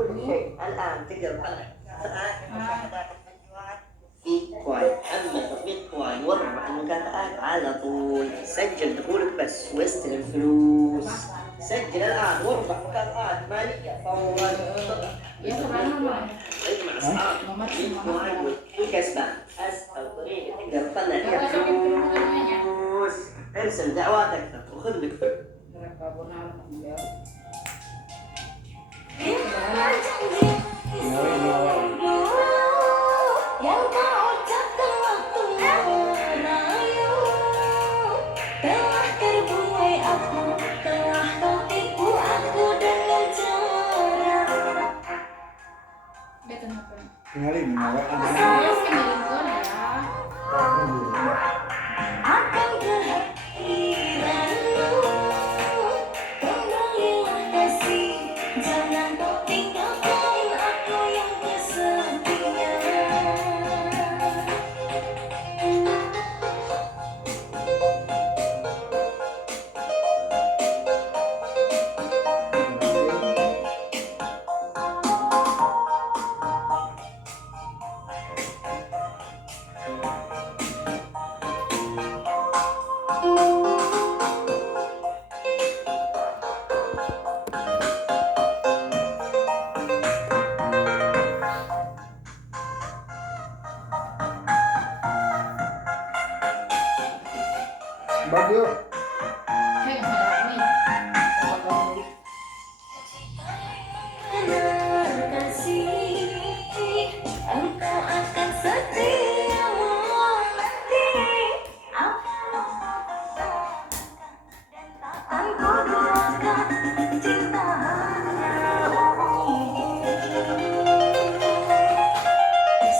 كل شيء الآن تقدر تطلع في كوين. أما تطبيق كوين يوضح المكافآت على طول. سجل دخولك بس واستلم فلوس. سجل الآن واربح مكافآت مالية فورا. مع أصحابك في كوين والكسبان. أسهل طريقة تقدر تطلع فيها فلوس. ارسل دعوات أكثر وخذ لك فلوس. Yang kau ucapkan waktu merayu telah terbuai aku, telah kau tipu aku dengan cara. Tinggalin mawar Akan kehadiranmu kembalilah kasih, jangan kau tinggalkan aku yang kesepian. Bagio. Engkau akan setia menanti dan takkan ku duakan cinta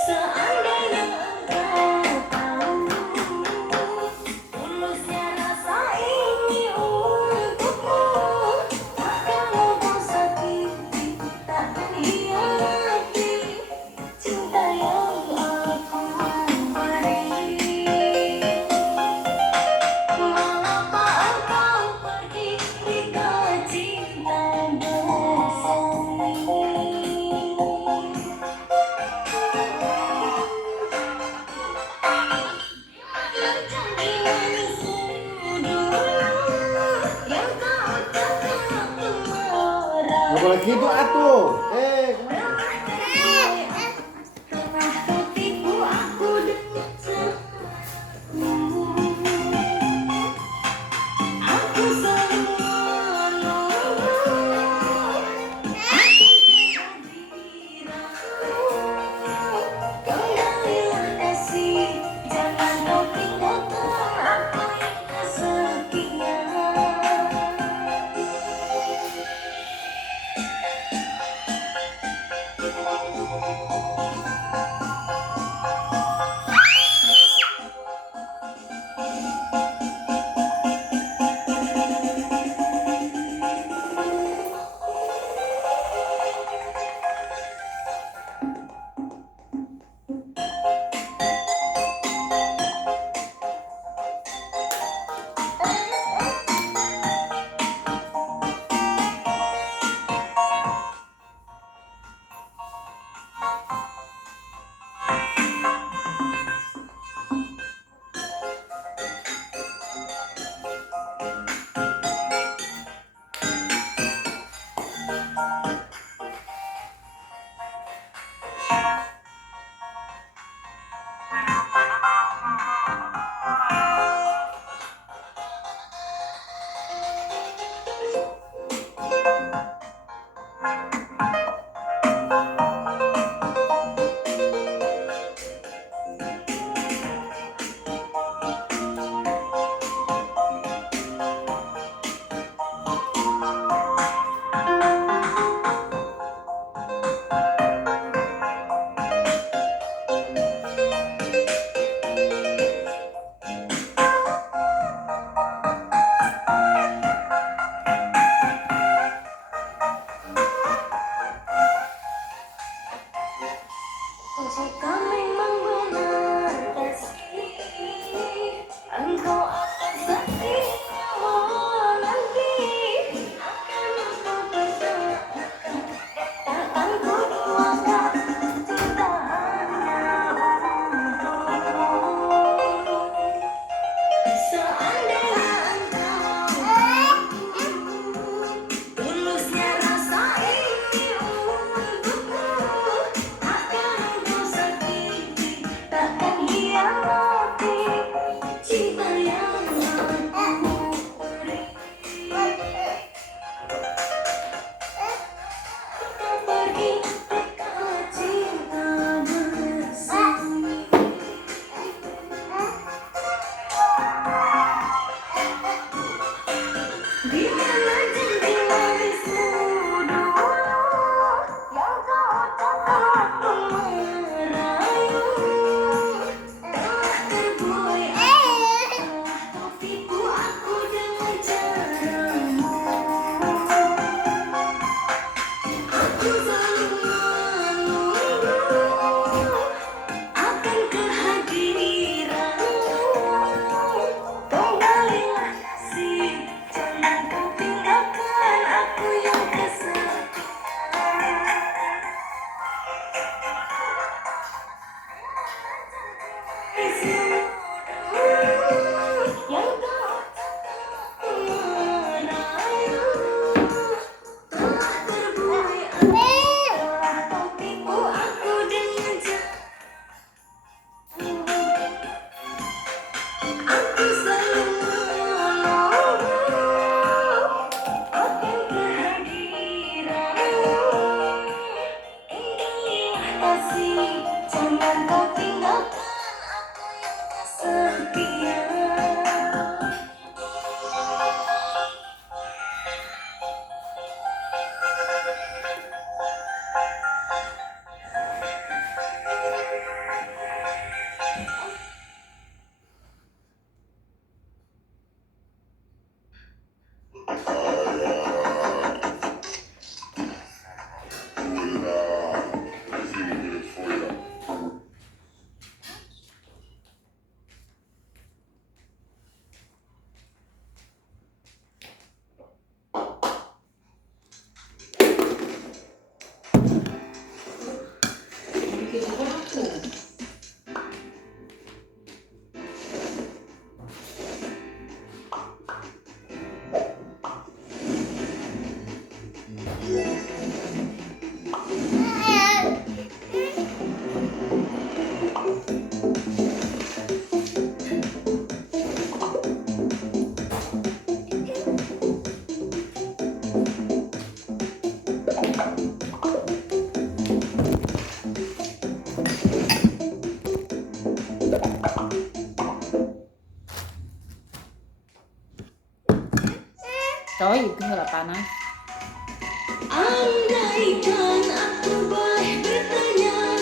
seandainya engkau tahu tulusnya rasa ini untukmu, takkan kau sakiti, tak hianati cinta yang aku beri. Mengapa engkau pergi jika cinta bersemi? Janji manismu dulu yang kau ucapkan waktu merayu. Gak boleh gitu atuh. Telah kau tipu aku dengan caramu. Aku selalu menunggu kehadiranmu. Kembalilah kasih, jangan kau tinggalkan aku yang kesepian. Jika memang benar kasih, engkau akan setia menanti, akan engkau percayakan, takkan itu nggak panas. Andaikan aku boleh bertanya,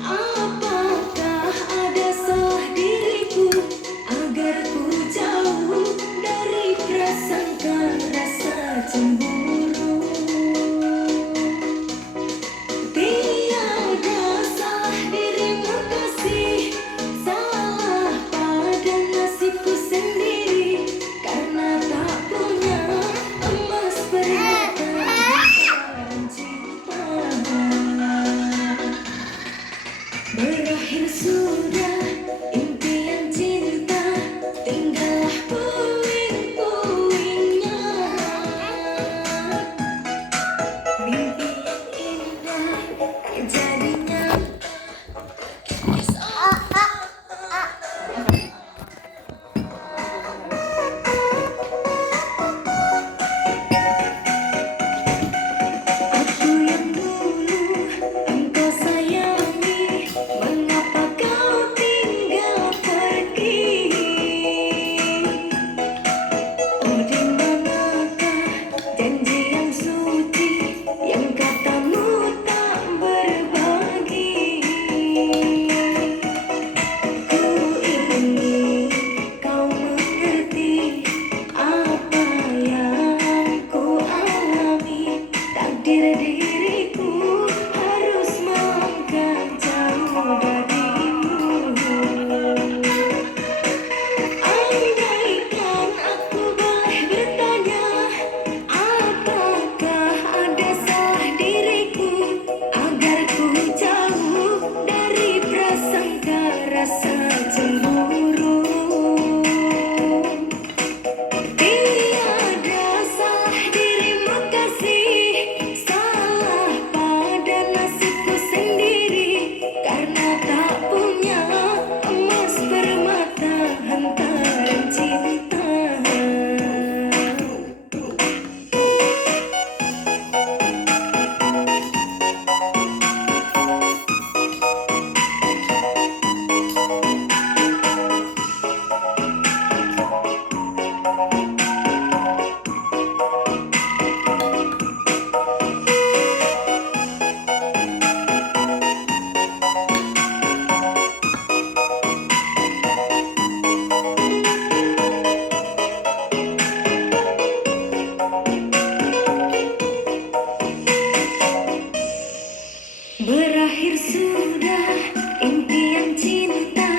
apakah ada salah diriku agar ku jauh dari prasangka rasa cemburu. Tiada salah dirimu kasih, salah pada nasibku sendiri karena tak punya emas permata dan cinta. Berakhir sudah impian cinta, tinggallah puing-puingnya. Mimpi yang indah jadinya. Aku yang dulu engkau sayangi, mengapa kau tinggal pergi? Oh, di manakah janji yang suci yang katamu tak berbagi? Ku ingin kau mengerti apa yang ku alami. Takdir diriku harus melangkah jauh darimu. Andaikan aku boleh bertanya, apakah ada salah diriku agar ku jauh dari prasangka rasa cemburu. Tiada salah dirimu kasih, salah pada nasibku sendiri karena tak punya emas permata hantaran cinta. Berakhir sudah impian cinta,